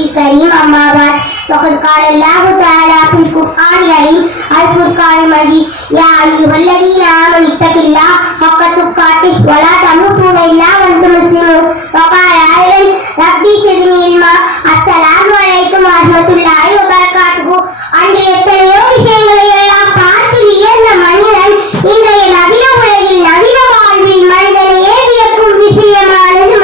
الكريم أما بعد وقد قال الله تعالى في القرآن العظيم الفرقان المجيد يا أيها الذين آمنوا اتقوا الله حق تقاته ولا تموتن إلا وأنتم مسلمون وقال أيضا ربي زدني علما السلام عليكم ورحمة الله وبركاته அன்று எத்தனையோ விஷயங்களை எல்லாம் பார்த்து வியந்த மனிதன் இன்றைய நவீன உலகில் நவீன வாழ்வில் மனிதனையே வியக்கும் விஷயமானது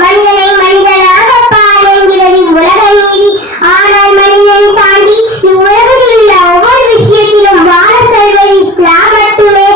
மனிதனை மனிதனாக பார் என்கிறது உலக நீதி. ஆனால் மனிதனை தாண்டி இவ்வுலகத்தில் உள்ள ஒவ்வொரு விஷயத்திலும் வாழ செல்வது இஸ்லாம் மட்டுமே.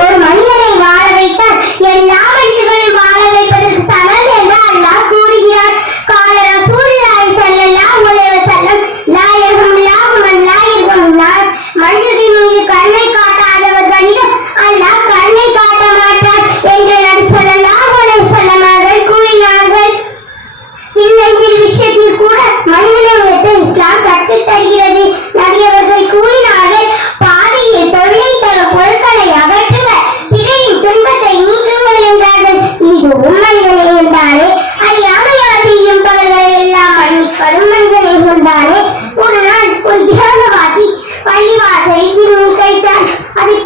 ஒரு மனிதனை வாழ வைத்தால் எல்லா மனிதர்களும் வாழ வைப்பதற்கு சமம் என்று அல்லாஹ் கூறுகிறார். قال رسول الله صلى الله عليه وسلم لا يرحم الله من لا يرحم الناس. மனிதர்கள் மீது கருணை காட்டாதவர்களிடம் அல்லாஹ் கருணை காட்ட மாட்டார் என்று நபி ஸல்லல்லாஹு அலைஹி வஸல்லம் அவர்கள் கூறினார்கள். சின்னஞ்சிறு விஷயத்தில் கூட மனிதனுக்கு இஸ்லாம் கற்றுத் தருகிறது. நபி அவர்கள் கூறினார்கள், பாதையில் தொல்லை தரும் பொருட்களை அகற்றுக, பிறரின் துன்பத்தை நீக்குங்கள் என்றார்கள். இதுவும் மனிதனை என்றாலே அறியாமையால் செய்யும் தவறுகளை எல்லாம் மன்னிப்பதும் மனிதனை கொண்டானே. ஒரு நாள் ஒரு கிராமவாசி பள்ளிவாசலில் சிறுநீர் கழித்தார். அதை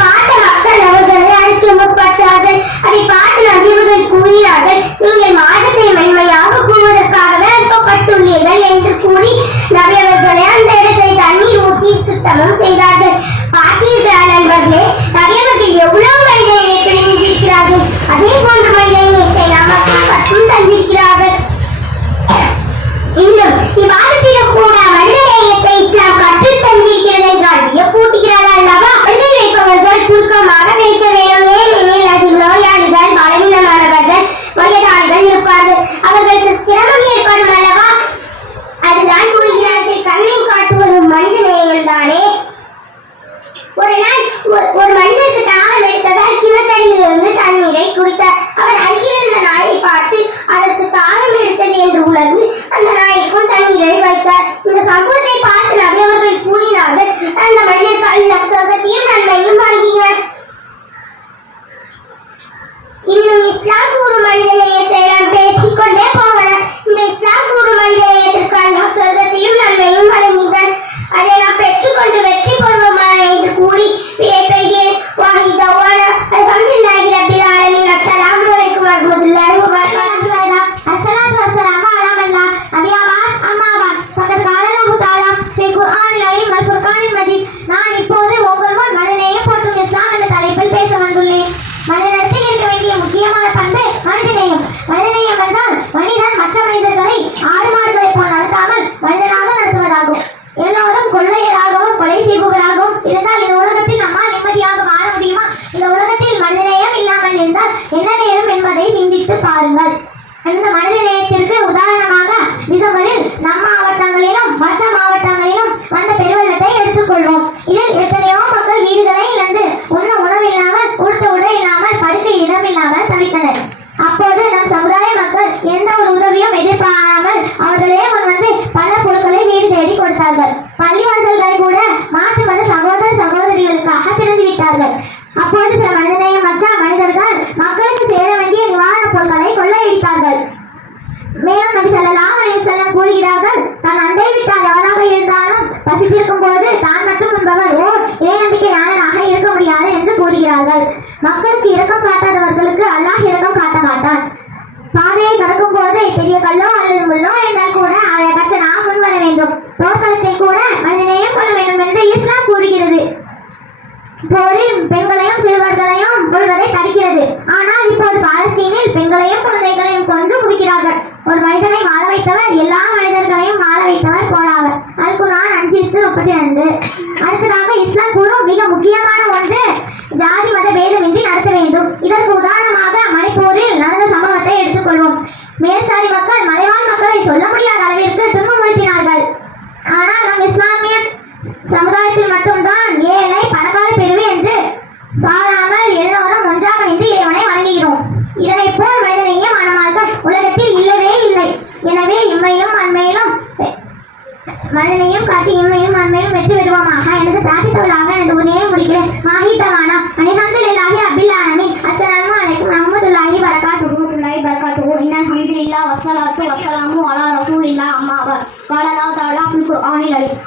பார்த்த மக்கள் அவர்களை அழைக்க முற்பட்டார்கள். அதை பார்த்து நபியவர்கள் கூறினார்கள், நீங்கள் மாதத்தை மென்மையாக கூறுவதற்காகவே அனுப்பப்பட்டுள்ளீர்கள் என்று கூறி நபியவர்களை அந்த இடத்தை தண்ணீர் ஊற்றி சுத்தமும் செய்தார்கள். பார்த்தீர்களா நண்பர்களே, நபியவர்கள் எவ்வளவு மனிதநேயத்தை நினைந்திருக்கிறார்கள். அதே போன்ற மனிதநேயத்தை நமக்கு கற்றும் தந்திருக்கிறார்கள். இன்னும் இவ்வாதத்திலும் கூட மனிதநேயத்தை இஸ்லாம் கற்றுத் தந்திருக்கிறது என்றால் வியப்பூட்டுகிறார்கள் அல்லவா? எழுதி வைப்பவர்கள் சுருக்கமாக வைக்க வேண்டும். ஏனெனில் அதில் நோயாளிகள், பலவீனமானவர்கள், வயதாளிகள் இருப்பார்கள். அவர்களுக்கு சிரமம் ஏற்படும் அல்லவா? அதுதான் கூறுகிறார்கள். கருணை காட்டுவது மனிதநேயம் தானே. ஒரு நாள் ஒரு மனிதனுக்கு தாகம் எடுத்ததால் கிணத்தடியிலிருந்து தண்ணீரை குடித்தார். அவர் அங்கிருந்த நாயை பார்த்து அதற்கு தாகம் எடுத்தது என்று உணர்ந்து அந்த நாய்க்கும் தண்ணீரை வைத்தார். இந்த சம்பவத்தை பார்த்து நபி அவர்கள் கூறினார்கள், அந்த மனிதர் சொர்க்கத்தையும் நன்மையும் வழங்குகிறார். இன்னும் இஸ்லாம் கூறும் மனிதநேயத்தை நாம் பேசிக்கொண்டே போகலாம். இந்த இஸ்லாம் கூறும் மனிதநேயத்திற்கான சொர்க்கத்தையும் நன்மையும் வழங்குகிறார். அதை நாம் பெற்றுக்கொண்டு வெற்றி பெறுவோமா என்று கூறி பெறுகிறேன். வாஹிதவான அல்ஹம்துலில்லாஹி ரப்பில் ஆலமீன். அஸ்ஸலாமு அலைக்கும் வரஹ்மத்துல்லாஹி வபரகாத்துஹு. அஸ்ஸலாத்து வஸ்ஸலாமு அலா மன் நபியல்லாஹ் அம்மா பஅத். ஃபகத் கால அல்லாஹு தஆலா ஃபீ குர்ஆனில் அலீம் வல் ஃபுர்கானில் மஜீத். நான் இப்போது உங்கள் முன் மனிதநேயம் போற்றும் இஸ்லாம் என்ற தலைப்பில் பேச வந்துள்ளேன். மனிதனிடத்தில் இருக்க வேண்டிய முக்கியமான பண்பு மனிதநேயம். மனிதநேயம் என்றால் மனிதன் மற்ற மனிதர்களை ஆடு மாடுகளை போல் நடத்தாமல் மனிதனாக நடத்துவதாகும். எல்லோரும் கொள்ளையராகவும் கொலை செய்பவராகவும் இருந்தால் இந்த உலகத்தில் நம்மால் நிம்மதியாக வாழ முடியுமா? இந்த உலகத்தில் மனிதநேயம் இல்லாமல் இருந்தால் என்ன நேரும் என்பதை சிந்தித்து பாருங்கள். அந்த மனித நேயத்திற்கு உதாரணமாக டிசம்பரில் நம் மாவட்டங்களிலும் மற்ற மாவட்டங்களிலும் வந்த பெருவெள்ளத்தை எடுத்துக்கொள்வோம். இதில் எத்தனையோ மக்கள் வீடுகளை இழந்து உண்ண உணவில்லாமல், உடுத்த உடை இல்லாமல், படுக்கை இடமில்லாமல் தவித்தனர். அப்போது நம் சமுதாய மக்கள் எந்த ஒரு உதவியும் எதிர்பாராமல் அவர்களே முன்வந்து பல பொருட்களை வீடு தேடி கொடுத்தார்கள். பள்ளிவாசல்களை கூட மாற்று மத சகோதர சகோதரிகளுக்காக திறந்து விட்டார்கள். அப்போது சில மனிதநேயம் மற்ற மனிதர்கள் மக்களுக்கு சேர வேண்டிய நிவாரணப் பொருட்களை கொள்ளையடித்தார்கள். மேலும் நபி ஸல்லல்லாஹு அலைஹி வஸல்லம் கூறுகிறார்கள், தன் அண்டை விட்டார் யாராக இருந்தாலும் பசித்திருக்கும் போது தான் மட்டும் என்பவர் நம்பிக்கையாளராக இருக்க முடியாது என்று கூறுகிறார்கள். மக்களுக்கு இரக்கம் காட்டாதவர்களுக்கு அல்லாஹ் இரக்கம் காட்ட மாட்டான். பாதையை கடக்கும் போது பெரிய கல்லோ அல்லது முள்ளோ என்றால் கூட அதை கற்ற நாம் முன் வர வேண்டும். போர்க்களத்தில் கூட மனிதநேயம் கொள்ள வேண்டும் என்று இஸ்லாம் கூறுகிறது. போரில் பெண்களையும் சிறுவர்களையும் கொள்வதை தடுக்கிறது. ஆனால் இப்போது பாலஸ்தீனில் பெண்களையும் குழந்தைகளையும் கொன்று குவிக்கிறார்கள். ஒரு மனிதனை வாழ வைத்தவர் எல்லா மனிதர்களையும் வாழ வைத்தவர் போலாவர். அல் குர்ஆன் 5:32. அடுத்ததாக இஸ்லாம் கூறும் மிக முக்கியமான ஒன்று ஜாதி மத பேதமின்றி நடத்த வேண்டும். இதற்கு உதாரணமாக மணிப்பூரில் நடந்த சம்பவத்தை எடுத்துக்கொள்வோம். மேல்சாதி மக்கள் மலைவாழ் மக்களை சொல்ல முடியாத அளவிற்கு துன்புறுத்தினார்கள். ஆனால் நம் இஸ்லாமிய சமுதாயத்தில் மட்டும்தான் ஏழை பணக்கார பிரிவு என்று பாராமல் எல்லோரும் ஒன்றாக நின்று இறைவனை வணங்குகிறோம். இதனை போல் மனிதநேயம் மார்க்கம் உலகத்தில் இல்லவே இல்லை. எனவே இம்மையிலும் அண்மையிலும் மனிதனையும் காட்டி இம்மையும் அண்மையிலும் வெற்றி பெறுவோமாக. எனது பிரார்த்தித்தவளாக எனது உரையை முடிக்கிறேன். மாஹி தவானா அல்ஹம்துலில்லாஹி ரப்பில் ஆலமீன்.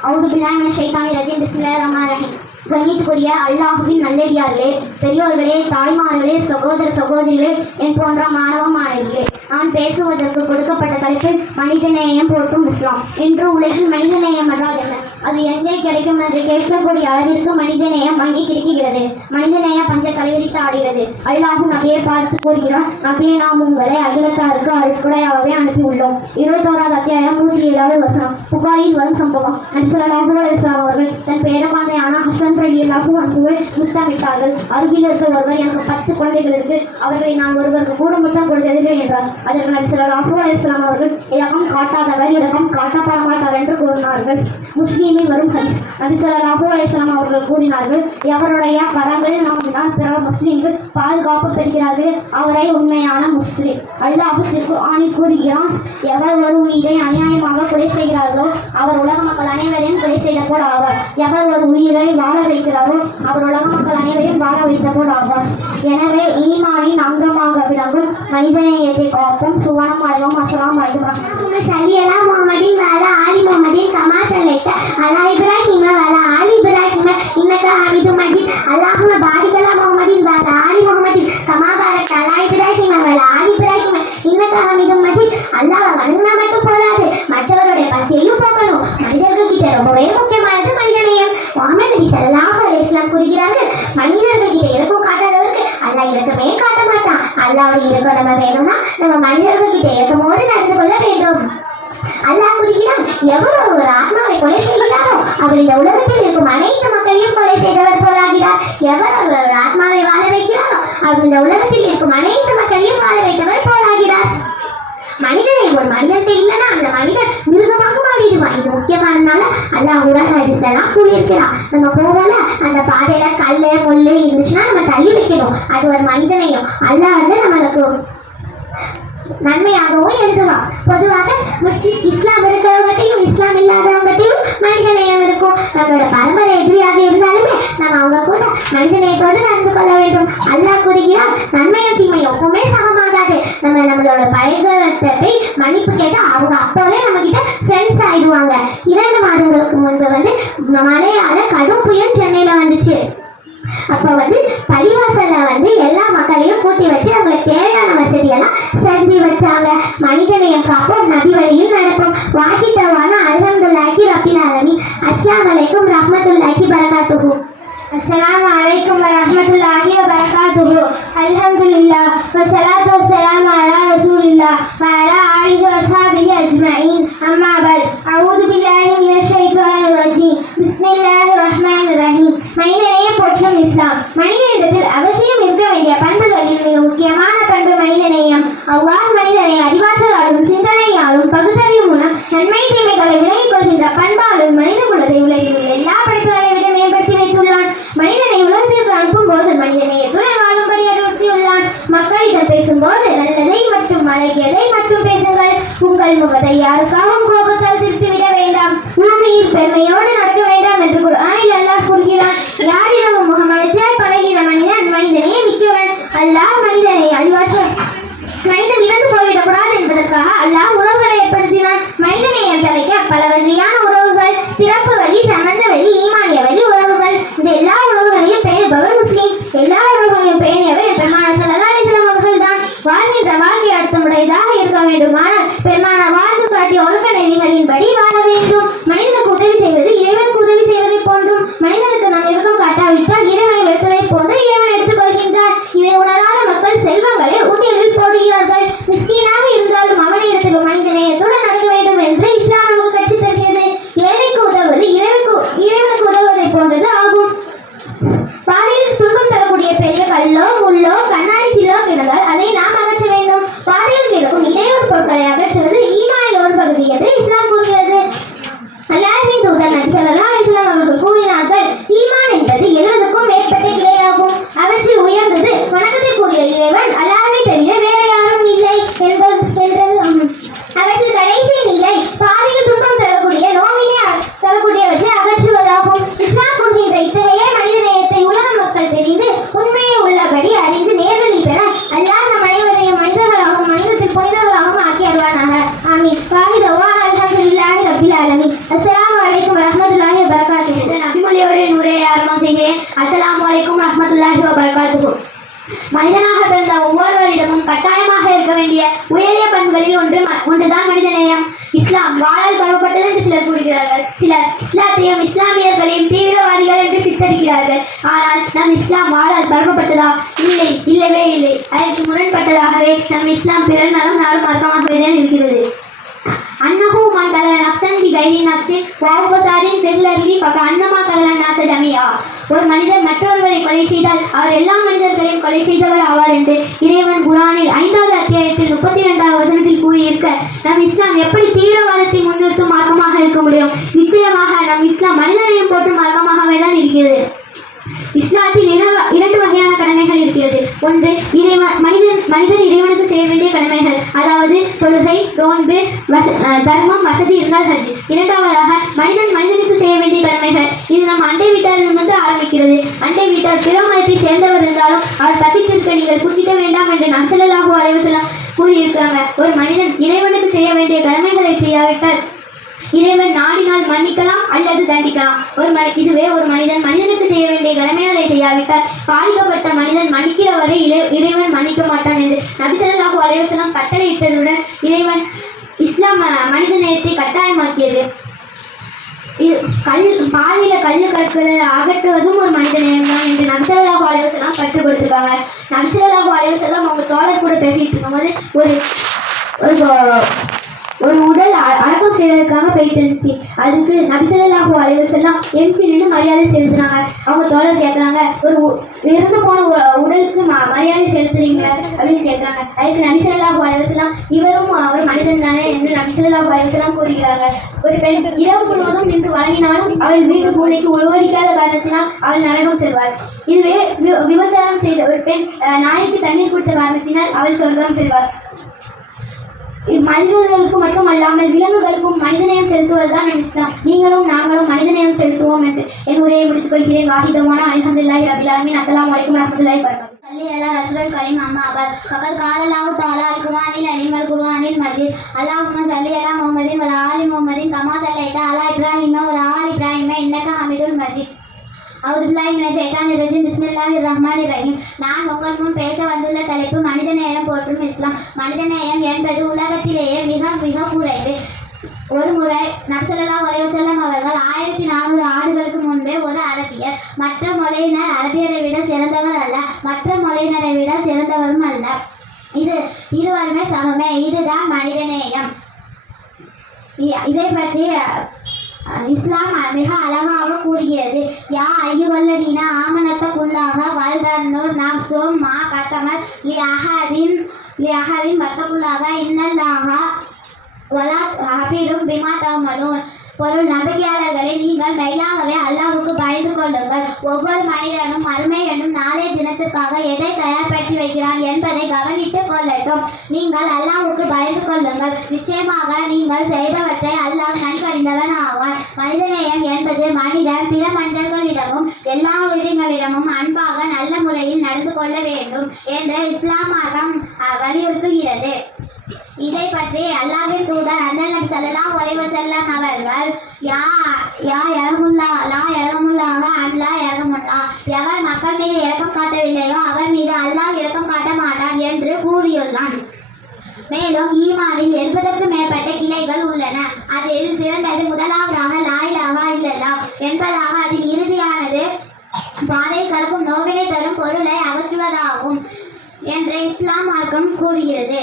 அவுது பில்லாஹி மினஷ் ஷைத்தானிர் ரஜீம் பிஸ்மில்லாஹிர் ரஹ்மானிர் ரஹீம். கண்ணியத்துக்குரிய அல்லாஹுவின் நல்லடியார்களே, பெரியோர்களே, தாய்மார்களே, சகோதர சகோதரிகளே, என் போன்ற மாணவ மாணவிகளே, நான் பேசுவதற்கு கொடுக்கப்பட்ட தலைப்பு மனிதநேயம் போற்றும் இஸ்லாம். இன்று உலகில் மனிதநேயம் என்றால் என்ன, அது எங்கே கிடைக்கும் என்று கேட்கக்கூடிய அளவிற்கு மனிதநேயம் அங்கே கிடைக்கிறது. மனிதநேயம் பஞ்ச கலைவிரித்து ஆடுகிறது. அல்லாஹ் நபியை பார்த்து கூறுகிறான், நபியை நாம் உங்களை அகிலத்தாருக்கு அருட்குடையாகவே அனுப்பியுள்ளோம். 21வது அத்தியாயம் 107வது வசனம். புகாரில் வரும் சம்பவம். நபி ஸல்லல்லாஹு அலைஹி வஸல்லம் அவர்கள் தன் பேரமானையான ஹசன் ரலியல்லாஹு அன்ஹுவை முத்தமிட்டார்கள். அருகில் இருக்க ஒருவர், எனக்கு 10 குழந்தைகள் இருக்கு, அவர்களை நான் ஒருவருக்கு கூட முத்தம் கொடுத்ததில்லை என்றார். அதற்கு நபி ஸல்லல்லாஹு அலைஹி வஸல்லம் அவர்கள் இரக்கம் காட்டாதவர் இரக்கம் காட்டப்பட மாட்டார் என்று கூறினார்கள். முஸ்லீமில் வரும் ஹதீஸ். நபி ஸல்லல்லாஹு அலைஹி வஸல்லம் அவர்கள் கூறினார்கள், எவருடைய கரங்கள் நாம் பிற முஸ்லீம்கள் பாதுகாப்பு பெறுகிறார்கள் அவரை உண்மையான முஸ்லீம். அல்லாஹ் திருக்குர்ஆனில் கூறுகிறான், எவர் ஒரு உயிரை அநியாயமாக கொலை செய்கிறார்களோ அவர் உலக மக்கள் அனைவரையும் கொலை செய்த போல் ஆவார். எவர் ஒரு உயிரை வாழ வைக்கிறாரோ அவர் உலக மக்கள் அனைவரையும் வாழ வைத்த போல் ஆவார். எனவே ஈமானின் அங்கமாக விளங்கும் மனிதநேயத்தை காப்போம். சுவனம் அடைவோம். அஸ்ஸலாமு அலைக்கும் வரஹ்மத்துல்லாஹி ஸல்லல்லா முஹம்மதின் வஅலா ஆலி முஹம்மதின் கமா ஸல்லைத அலா இப்ராஹீம வஅலா ஆலி இப்ராஹீம இன்னக ஹமீதும் மஜீத். அல்லாஹும்ம பாரிக் அலா முஹம்மதின் வஅலா ஆலி முஹம்மதின் கமா பாரக்த அலா இப்ராஹீம வஅலா ஆலி இப்ராஹீம இன்னக ஹமீதும் மஜீத். அல்லாஹ் வணங்கினா மட்டும் போதாது, மற்றவருடைய பசியையும் போக்கணும். மனிதர்கள் கிட்ட ரொம்பவே முக்கியமானது மனிதநேயம். முஹம்மது நபி ஸல்லல்லாஹு அலைஹி வஸல்லம் கூறுகிறார்கள், மனிதர்கள் கிட்ட இரக்கம் காட்டாதவருக்கு அல்லாஹ் இரக்கமே காட்ட மாட்டான். அல்லாஹ்வுடைய இரக்கம் நம்ம வேணும்னா நம்ம மனிதர்கள் கிட்ட இரக்கமோடு நடந்து கொள்ள வேண்டும். அல்லாஹ் கூறுகிறான், எவர் ஒரு ஆத்மாவை கொலை செய்கிறாரோ அவர் இந்த உலகத்தில் இருக்கும் அனைத்து மக்களையும் கொலை செய்தவர் போலாகிறார். எவர் ஒரு ஆத்மாவை வாழ வைக்கிறாரோ அவர் இந்த உலகத்தில் இருக்கும் அனைத்து மக்களையும் வாழ வைத்தவர் போலாகிறார். மனிதனை ஒரு மனிதன்ட்ட இல்லைன்னா அந்த மனிதன் மிருகமாக மாறிடுவான். இது முக்கியமானதுனால அல்லாஹ் ஹதீஸ்லாம் கூறியிருக்கிறான். நம்ம போகல அந்த பாதையில கல்லு முள்ளு இருந்துச்சுன்னா நம்ம தள்ளி வைக்கணும். அது ஒரு மனிதனையும் அல்லாஹ் நம்மளுக்கு நன்மையாகவும் எழுதுவான். பொதுவாக இஸ்லாம் இருக்கிறவங்ககிட்டையும் இஸ்லாம் இல்லாதவங்ககிட்டையும் மனிதநேயம் இருக்கும். நம்மளோட பரம்பரை எதிரியாக இருந்தாலுமே நம்ம அவங்க கூட மனிதநேயத்தோடு நடந்து கொள்ள வேண்டும். அல்லாஹ் கூறுகிறார், நன்மையும் தீமையும் எப்பவுமே சமமாகாது. நம்மளோட பழையத்தை போய் மன்னிப்பு கேட்டால் அவங்க அப்போதே நம்ம கிட்ட ஃப்ரெண்ட்ஸ் ஆயிடுவாங்க. 2 மாதங்களுக்கு முன்பு மழையால கடும் புயல் சென்னையில வந்துச்சு. அப்போ பள்ளிவாசல்ல எல்லா மக்களையும் கூட்டி வச்சு அவங்களுக்கு தேவையான வசதியெல்லாம் செஞ்சு வச்சாங்க. மனிதநேயம் காப்போம், நபி வழியில் நடப்போம். வாஹிதவான அல்ஹம்துலில்லாஹி ரப்பில் ஆலமீன். அஸ்ஸலாமு அலைக்கும் ரஹ்மத்துல்லாஹி பரகாத்துஹு. அஸ்ஸலாமு அலைக்கும் வரஹ்மத்துல்லாஹி வபரகாத்துஹு. அல்ஹம்துலில்லாஹ் வஸ்ஸலாத்து வஸ்ஸலாமு அலா ரசூலில்லாஹ் வ அலா ஆலிஹி வஸஹ்பிஹி அஜ்மஈன். அம்மா பஅத். அஊது பில்லாஹி மினஷ் ஷைத்தானிர் ரஜீம். பிஸ்மில்லாஹிர் ரஹ்மானிர் ரஹீம். மனிதநேயம் போற்றும் இஸ்லாம். மனிதனிடத்தில் அவசியம் இருக்க வேண்டிய பண்புகளில் மிக முக்கியமான பண்பு மனிதநேயம். அல்லாஹ் மனிதனை அறிவாற்றலாலும் சிந்தனையாலும் பகுத்தறிவு மூலம் நன்மை தீமைகளை விலகிக் கொள்கின்ற பண்பாலும் மனித குலத்தை உலகில் உள்ள எல்லா படைப்புகளை விட மேம்படுத்தி வைத்துள்ளான். மனிதனை உலகத்திற்கு அனுப்பும் போது மனிதநேயத்துடன் வாழும்படி அறிவுறுத்தியுள்ளான். மக்களிடம் பேசும்போது நல்லதை மற்றும் அழகியதை மட்டும் பேசுங்கள். உங்கள் முகத்தை யாருக்காகவும் கோபத்தால் திருப்பிவிட வேண்டாம். பூமியில் பெருமையோடு நடக்க வேண்டாம் என்று குர்ஆனில் அல்லாஹ் கூறுகிறான். யாரிடமும் முகமலர்ச்சியாய் பழகிற மனிதன் மனிதனே மிக்கவன். அல்லாஹ் மனிதனை அறிவாற்ற மனிதன் இறந்து போய்விடக்கூடாது என்பதற்காக அல்லாஹ் உறவுகளை ஏற்படுத்தினான். மனிதநேயம் தலைக்க பல வகையான உறவுகள், பிறப்பு வழி, சம்பந்த வழி, ஈமானிய வழி உறவுகள். இந்த எல்லா உறவுகளையும் பேணுபவர் முஸ்லீம். எல்லா உறவுகளையும் பேணியவர் பெருமானார் ஸல்லல்லாஹு அலைஹி வஸல்லம் அவர்கள் தான். வாழ்கின்ற வாழ்க்கை அர்த்தமுடையதாக இருக்க வேண்டுமானால் பெருமானார் வாழ்ந்து காட்டிய ஒழுக்க நெறிகளின்படி வாழ வேண்டும். மனிதனுக்கு உதவி செய்வது இறைவனுக்கு உதவி செய்வதை போன்றும், மனிதனுக்கு நாம் இரக்கம் காட்டாவிட்டால் இறைவனை வெறுப்பதை போன்று இறைவன் எடுத்துக்கொள்கின்றார். இதை உணராத மக்கள் செல்வங்களை உண்டியலில் போடுகிறார்கள். மிஸ்கீனாக இருந்தாலும் அவனிடத்தில் மனிதநேயத்துடன் நடக்க வேண்டும் என்று இஸ்லாம் நமக்கு கற்றுத் தருகிறது. ஏழைக்கு உதவுவது இறைவனுக்கு உதவுவதை போன்றது ஆகும். பாதையில் துன்பம் தரக்கூடிய பெரிய கல்லோ முள்ளோ கண்ணாடி சில்லோ கிடந்தால் அதை நாம் அகற்ற வேண்டும். பாதையில் கிடக்கும் இடையூறு பொருட்களை அகற்றுவது ஈமானின் ஒரு பகுதி என்று இஸ்லாம் கூறுகிறது. அல்லாஹ்வின் தூதர் நபி ஸல்லல்லாஹு அலைஹி வஸல்லம் அவர்கள் கூறினார்கள், ஈமான் என்பது 70க்கும் மேற்பட்ட கிளையாகும். அவற்றில் உயர்ந்தது வணக்கத்திற்குரிய இறைவன் அல்லாஹ்வை தவிர வேற யாரும் இல்லை என்பது. அவற்றில் கடைசி நிலை பாதையில் துன்பம் தரக்கூடிய நோவினை தரக்கூடியவற்றை அகற்றுவதாகும். இஸ்லாம் கூறுகின்ற இத்தகைய மனிதநேயத்தை உலக மக்கள் தெரிந்து உண்மையை உள்ளபடி அறிந்து நேர்வழி பெற அல்லாஹ் நம் அனைவரையும் மனிதர்களாகவும் மனிதத்தில் புனிதர்களாகவும் ஆக்கி அருள்வானாக. வரஹ்மத்துல்லாஹி வபரகாத்துஹு. மனிதனாக பிறந்த ஒவ்வொருவரிடமும் கட்டாயமாக இருக்க வேண்டிய உயரிய பண்புகளில் ஒன்றுதான் மனிதநேயம். இஸ்லாம் வாழால் பரவப்பட்டது என்று சிலர் கூறுகிறார்கள். சிலர் இஸ்லாத்தையும் இஸ்லாமியர்களையும் தீவிரவாதிகள் என்று சித்தரிக்கிறார்கள். ஆனால் நம் இஸ்லாம் வாழால் பரவப்பட்டதா? இல்லை, இல்லவே இல்லை. அதற்கு முரண்பட்டதாகவே நம் இஸ்லாம் பிறர் நலம் நாடும் மார்க்கமாகவே தான் இருக்கிறது. அன்னஹு மன் கதல நஃப்ஸன் பிகைரி நஃப்ஸின் வஅஃபஸாரின் ஃபில் ஃபகஅன்னமா கதல நாஸ ஜமீஆ. ஒரு மனிதர் மற்றொருவரை கொலை செய்தால் அவர் எல்லா மனிதர்களையும் கொலை செய்தவர் ஆவார் என்று இறைவன் குர்ஆனில் 5வது அத்தியாயத்தில் 32வது வசனத்தில் கூறியிருக்க, நம் இஸ்லாம் எப்படி தீவிரவாதத்தை முன்னிறுத்தும் மார்க்கமாக இருக்க முடியும்? நிச்சயமாக நம் இஸ்லாம் மனிதனையும் போற்றும் மார்க்கமாகவே தான் இருக்கிறது. இஸ்லாத்தில் இரண்டு வகையான கடமைகள் இருக்கிறது. ஒன்று, மனிதன் இறைவனுக்கு செய்ய வேண்டிய கடமைகள், அதாவது தொழுகை, நோன்பு, தர்மம், வசதி இருந்தால் ஹஜ். இரண்டாவதாக மனிதனுக்கு செய்ய வேண்டிய கடமைகள். இது நம் அண்டை வீட்டாரிடமிருந்து ஆரம்பிக்கிறது. அண்டை வீட்டார் பிற மதத்தை சேர்ந்தவர் இருந்தாலும் அவர் பசித்திருக்க நீங்கள் புசிக்க வேண்டாம் என்று நபி ஸல்லல்லாஹு அலைஹி வஸல்லம் கூறியிருக்கிறாங்க. ஒரு மனிதன் இறைவனுக்கு செய்ய வேண்டிய கடமைகளை செய்யாவிட்டால் இறைவன் நாடினால் மன்னிக்கலாம் அல்லது தண்டிக்கலாம். இதுவே ஒரு மனிதனுக்கு செய்ய வேண்டிய கடமைகளை செய்யாவிட்டால் பாதிக்கப்பட்ட மனிதன் மன்னிக்கிற வரை இறைவன் மன்னிக்க மாட்டான் என்று நபி ஸல்லல்லாஹு அலைஹி வஸல்லம் கட்டளையிட்டதுடன் இறைவன் இஸ்லாம் மனித நேயத்தை கட்டாயமாக்கியது. பாதியில கல்லு கற்களை அகற்றுவதும் ஒரு மனித நேயம் தான் என்று நபி ஸல்லல்லாஹு அலைஹி வஸல்லம் கற்றுக் கொடுத்துருக்காங்க. நபி ஸல்லல்லாஹு அலைஹி வஸல்லம் அவங்க தோழர் கூட பேசிட்டு இருக்கும்போது ஒரு உடல் அடக்கம் செய்வதற்காக போயிட்டு இருந்துச்சு. அதுக்கு நபி ஸல்லல்லாஹு அலைஹி வஸல்லம் எந்திரிச்சு நின்று மரியாதை செலுத்துனாங்க. அவங்க தோழர் கேட்குறாங்க, ஒரு இறந்து போன உடலுக்கு மரியாதை செலுத்துறீங்க அப்படின்னு கேட்குறாங்க. அதுக்கு நபி ஸல்லல்லாஹு அலைஹி வஸல்லம் இவரும் ஒரு மனிதன் தானே என்று நபி ஸல்லல்லாஹு அலைஹி வஸல்லம் கூறுகிறாங்க. ஒரு பெண் இரவு முழுவதும் நின்று வழங்கினாலும் அவள் வீட்டு பூனைக்கு உணவளிக்காத காரணத்தினால் அவள் நரகம் செல்வாள். இதுவே விபச்சாரம் செய்த ஒரு பெண் நாய்க்கு தண்ணீர் கொடுத்த காரணத்தினால் அவள் சொர்க்கம் செல்வாள். மனிதர்களுக்கு மட்டுமல்லாமல் விலங்குகளுக்கும் மனிதநேயம் செலுத்துவதுதான் நம் இஸ்லாம். நீங்களும் நாங்களும் மனிதநேயம் செலுத்துவோம் என்று என் உரையை முடித்துக் கொள்கிறேன். வாஹிதமான அல்ஹம்துலில்லாஹி ரப்பில் ஆலமீன். அஸ்ஸலாமு அலைக்கும் வரஹ்மத்துல்லாஹி வபரகாத்துஹு. சல்லி அலா ரசூலில் கரீம் அம்மா அபத். ஃபகத் கால அல்லாஹு தஆலா அல் குர்ஆனில் அலீம் அல் குர்ஆனில் மஜீத். அல்லாஹும்ம சல்லி அலா முஹம்மதின் வ ஆலி முஹம்மதின் கமா ஸல்லைத அலா இப்ராஹீம வ ஆலி இப்ராஹீம இன்னக ஹமீதுல் மஜீத். அவுதுபில்லாஹி மினஷ் ஷைத்தானிர் ரஜீம். பிஸ்மில்லாஹிர் ரஹ்மானிர் ரஹீம். நான் உங்கள் முன் பேச வந்துள்ள தலைப்பு மனிதநேயம் போற்றும் இஸ்லாம். மனிதநேயம் என்பது உலகத்திலேயே மிக மிக குறைவு. ஒரு முறை நபி ஸல்லல்லாஹு அலைஹி வஸல்லம் அவர்கள் 1400 ஆண்டுகளுக்கு முன்பே ஒரு அரபியர், மற்ற மொழியினர் அரபியரை விட சிறந்தவர் அல்ல, மற்ற மொழியினரை விட சிறந்தவரும் அல்ல, இது இருவருமே சமமே, இதுதான் மனிதநேயம். இதை பற்றி இஸ்லாம் மிக அழகாக கூறுகிறது. யா ஐயுவல்லதீன ஆமனத்தகுல்லாஹ வல்தன்னூர் நஃப்ஸும் மா கத்தமத் லிஅஹதின் வத்தகுல்லாஹ இன்னல்லாஹ வலா ஹபீரும் பிமா தஅமலூன். பொருள், நம்பிக்கையாளர்களை நீங்கள் மெய்யாகவே அல்லாஹ்வுக்கு பயந்து கொள்ளுங்கள். ஒவ்வொரு மனிதனும் மறுமை என்னும் நாளைய தினத்துக்காக எதை தயார்படுத்தி வைக்கிறான் என்பதை கவனித்துக் கொள்ளட்டும். நீங்கள் அல்லாஹ்வுக்கு பயந்து கொள்ளுங்கள். நிச்சயமாக நீங்கள் செய்பவற்றை அல்லாஹ் நன்கறிந்தவன் ஆவான். மனிதநேயம் என்பது மனிதன் பிற மனிதர்களிடமும் எல்லா உயிரினங்களிடமும் அன்பாக நல்ல முறையில் நடந்து கொள்ள வேண்டும் என்று இஸ்லாம் மார்க்கம் வலியுறுத்துகிறது. இதை பற்றி அல்லாஹ்வின் தூதர் அண்ணல் நபி ஸல்லல்லாஹு அலைஹி வஸல்லம் அவர்கள் எவர் மக்கள் மீது இரக்கம் காட்டவில்லையோ அவர் மீது அல்லாஹ் இரக்கம் காட்ட மாட்டான் என்று கூறியுள்ளான். மேலும் ஈமானில் 70க்கும் மேற்பட்ட கிளைகள் உள்ளன. அதில் சிறந்தது முதலாவதாக லா இலாஹா இல்லல்லாஹ் என்பதாக. அதில் இறுதியானது பாதை கடக்கும் நோவினை தரும் பொருளை அகற்றுவதாகும் என்று இஸ்லாம் மார்க்கம் கூறுகிறது.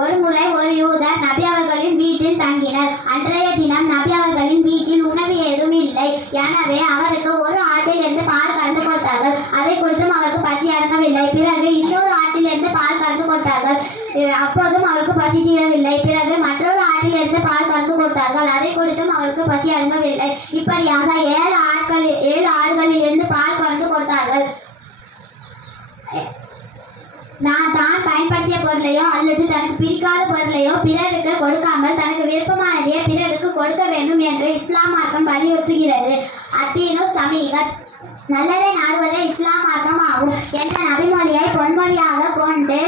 ஒரு முறை ஒரு யூதர் நபி அவர்களின் வீட்டில் தங்கினர். அன்றைய தினம் நபி அவர்களின் வீட்டில் உணவு ஏதும் இல்லை. எனவே அவருக்கு ஒரு ஆட்டிலிருந்து பால் கறந்து கொடுத்தார்கள். அதை கொடுத்தும் அவருக்கு பசி அடங்கவில்லை. பிறகு இன்னொரு ஆட்டிலிருந்து பால் கறந்து கொடுத்தார்கள். அப்போதும் அவருக்கு பசி தீரவில்லை. பிறகு மற்றொரு ஆட்டிலிருந்து பால் கறந்து கொடுத்தார்கள். அதை கொடுத்தும் அவருக்கு பசி அடங்கவில்லை. இப்படியாக 7 ஆடுகளிலிருந்து பால் கறந்து கொடுத்தார்கள். நான் தான் பயன்படுத்திய பொருளையோ அல்லது தனக்கு பிடிக்காத பொருளையோ பிறருக்கு கொடுக்காமல் தனக்கு விருப்பமானதையே பிறருக்கு கொடுக்க வேண்டும் என்று இஸ்லாம் மார்க்கம் வலியுறுத்துகிறது. அத்தீனு சமீகத், நல்லதை நாடுவதே இஸ்லாம் மார்க்கம் ஆகும் என்ற நபிமொழியை பொன்மொழியாக கொண்டு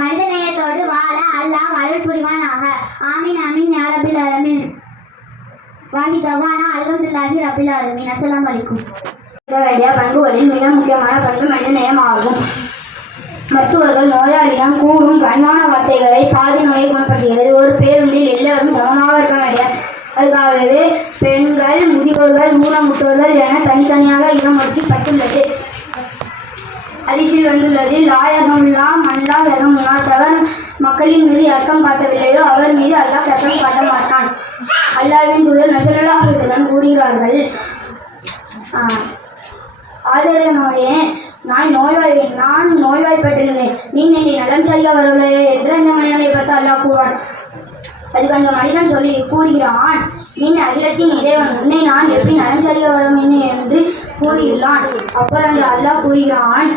மனிதநேயத்தோடு வாழ அல்லாஹ் அருள் புரிவானாக. ஆமீன் ஆமீன் யா ரப்பில் ஆலமீன். வாஹிதவானா அல்ஹம்துலில்லாஹி ரப்பில் ஆலமீன். அஸ்ஸலாமு அலைக்கும். வேண்டிய பண்புகளில் மிக முக்கியமான பண்பு மனிதநேயம் ஆகும். மருத்துவர்கள் நோயாளியிடம் கூறும் கனிவான வார்த்தைகளை பாதி நோயை குணப்படுத்துகிறது. ஒரு பேருந்தில் எல்லோரும் சமமாக இருக்க வேண்டிய அதுக்காகவே பெண்கள், முதியோர்கள், ஊனமுற்றோர்கள் என தனித்தனியாக இடம் ஒதுக்கப்பட்டுள்ளது. அதிர்ச்சியில் வந்துள்ளது. லாயகமுல்லா மல்லா யகமுல்லா சகர் மக்களின் மீது இரக்கம் காட்டவில்லையோ அவர் மீது அல்லாஹ் இரக்கம் காட்ட மாட்டான். அல்லாஹ்வின் தூதர் ஸல்லல்லாஹு அலைஹி வஸல்லம் கூறுகிறார்கள், ஆதரவு நோயே, நான் நோய்வாய்ப்பட்டிருந்தேன், நீ என்னை நலம் செய்ய வரவில்லையே என்று அந்த மனிதனை பார்த்து அல்லாஹ் கூறுவான். அதுக்கு அந்த மனிதன் கூறுகிறான், நீ அகிலத்தின் இறைவன், உன்னை நான் எப்படி நலம் செய்ய வரும் என்று கூறுகிறான். அப்போ அந்த அல்லாஹ் கூறுகிறான்,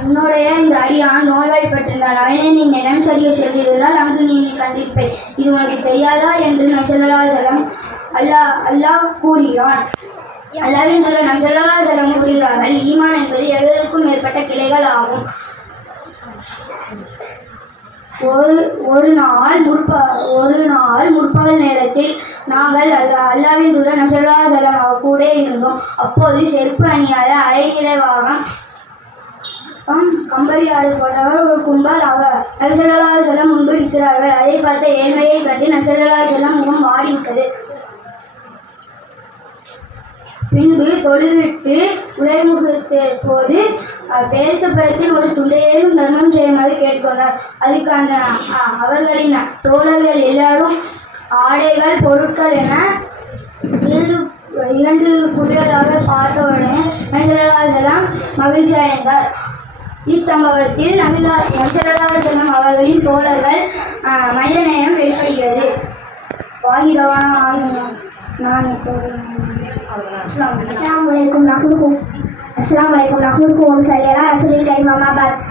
என்னுடைய இந்த அடியான் நோய்வாய்ப்பட்டிருந்தான், அவனை நீ நிலம் சரியாக சென்றிருந்தால் அங்கு நீ கண்டிருப்பை. இது உனக்கு தெரியாதா என்று ஸல்லல்லாஹு அலைஹி வஸல்லம் அல்லாஹ் கூறுகிறான். அல்லாஹ்வின் தூதர் ஸல்லல்லாஹு அலைஹி வஸல்லம் கூறுகிறார்கள், ஈமான் என்பது 70க்கும் மேற்பட்ட கிளைகள் ஆகும். ஒரு நாள் முற்பகல் நேரத்தில் நாங்கள் அல்லாஹ்வின் தூதர் ஸல்லல்லாஹு அலைஹி வஸல்லம் அவர் கூட இருந்தோம். அப்போது செருப்பு அணியாத அரை நிறைவாக கம்பளி ஆடு போட்டவர் ஒரு கும்பல் அவர் ஸல்லல்லாஹு அலைஹி வஸல்லம் முன்பு இருக்கிறார்கள். அதை பார்த்த ஏழ்மையை கண்டு ஸல்லல்லாஹு அலைஹி வஸல்லம் முகம் வாடிவிட்டது. பின்பு தொழுதுவிட்டு உடைமுகத்த போது பேரிச்சப்பழத்தில் ஒரு துண்டையேனும் தர்மம் செய்யுமாறு கேட்டுக்கொண்டார். அதுக்கு அவர்களின் தோழர்கள் எல்லாரும் ஆடைகள், பொருட்கள் என இரண்டு குவியலாக பார்த்தவுடனே ஸல்லல்லாஹு அலைஹி வஸல்லம் மகிழ்ச்சி அடைந்தார். இச்சம்பவத்தில் ஸல்லல்லாஹு அலைஹி வஸல்லம் அவர்களின் தோழர்கள் மனிதநேயம் வெளிப்படுகிறது.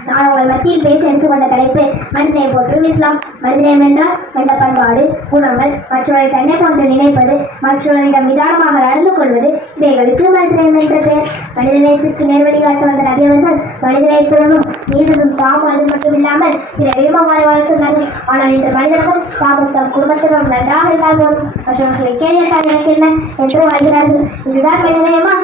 நான் உங்கள் மத்தியில் பேச எடுத்துக்கொண்ட தலைப்பு மனிதனை போற்றும் இஸ்லாம். மனிதநேயம் என்றால் நல்ல பண்பாடு, குணங்கள், மற்றவரை தன்னை போன்று நினைப்பது, மற்றவரிடம் நிதானமாக நடந்து கொள்வது, இவைகளுக்கு மனிதநேயம் என்ற பெயர். மனிதநேயத்திற்கு நேர்வழி காட்ட வந்த நபியவர்கள் மனிதநேயத்துடனும் நீதியும் தாமும் அது மட்டும் இல்லாமல் பிற விரும்பமான வாழ சொன்னார்கள். ஆனால் இன்று மனிதர்கள் தாமும் தம் குடும்பத்தினரும் நன்றாக இருந்தால் போதும், மற்றவர்களை கேள்வித்தால் எனக்கு என்ன என்று வாழ்கிறார்கள். இதுதான் மனிதநேயமா?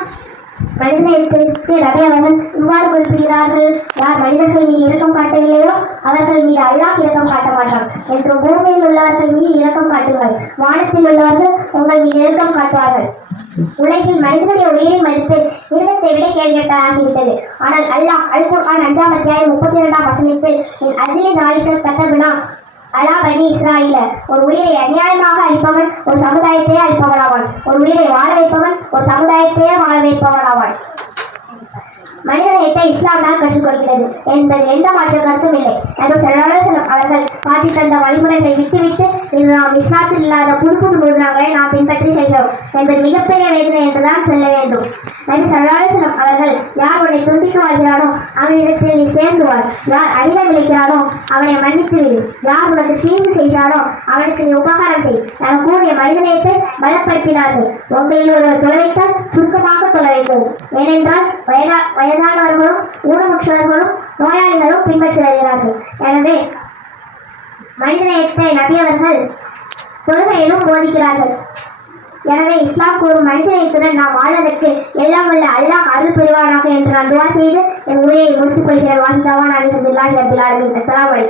மனிதநேயத்திற்கு நபியவர்கள் இவ்வாறு குறிப்பிடுகிறார்கள், யார் மனிதர்கள் மீது இரக்கம் காட்டவில்லையோ அவர்கள் மீது அல்லாஹ் இரக்கம் காட்ட மாட்டான் என்று. பூமியில் உள்ளவர்கள் மீது இரக்கம் காட்டுங்கள், வானத்தில் உள்ளவர்கள் உங்கள் மீது இரக்கம் காட்டுவார்கள். உலகில் மனிதனுடைய உயிரை மதிப்பு மிருகத்தை விட கேள்விப்பட்டதாகிவிட்டது. ஆனால் அல்லாஹ் அல் குர்ஆன் 5ஆம் அத்தியாயம் 32ஆம் வசனத்தில் அஜிலி நாளிகள் கத்தபினா அலா பனி இஸ்ராயில, ஒரு உயிரை அநியாயமாக அழிப்பவன் ஒரு சமுதாயத்தையே அழிப்பவனாவான், ஒரு உயிரை வாழ வைப்பவன் ஒரு சமுதாயத்தையே வாழ வைப்பவனாவான். மனிதநேயத்தை இஸ்லாம் தான் கற்றுக்கொள்கிறது என்பது எந்த மாற்ற கருத்தும் இல்லை. நபி ஸல்லல்லாஹு அலைஹி வஸல்லம் அவர்கள் காட்டி தந்த வழிமுறைகளை விட்டுவிட்டு இது நாம் இஸ்லாத்தில் இல்லாத புது புது முறைகளை நாம் பின்பற்றி செய்கிறோம் என்பது மிகப்பெரிய வேதனை என்றுதான் சொல்ல வேண்டும். நபி ஸல்லல்லாஹு அலைஹி வஸல்லம் அவர்கள், யார் உன்னை துண்டிக்க வாழ்கிறானோ அவனிடத்தில் நீ சேர்ந்து வாழ், யார் அடிமை விளைக்கிறானோ அவனை மன்னித்து விடு, யார் உனக்கு தீங்கு செய்கிறானோ அவனுக்கு நீ உபகாரம் செய் என கூடிய மனிதநேயத்தை பலப்படுத்தினார்கள். உங்களில் ஒருவர் தொலைத்தால் சுருக்கமாக தொலை வைக்கவும், ஏனென்றால் வயதானவர்களும் ஊனமுற்றவர்களும் நோயாளிகளும் பின்பற்றி வருகிறார்கள். எனவே மனிதநேயத்தை நபியவர்கள் தொழுகையிலும் போதிக்கிறார்கள். எனவே இஸ்லாம் கூறும் மனிதநேயத்துடன் நாம் வாழ்வதற்கு எல்லாம் உள்ள அல்லாஹ் அருள் புரிவானாக என்று நான் துஆ செய்து என் உரையை முடித்துக் கொள்கிறேன். வாஹிதாவான் அல்ஹம்துலில்லாஹி ரப்பில் ஆலமீன். அஸ்ஸலாமு அலைக்கும்.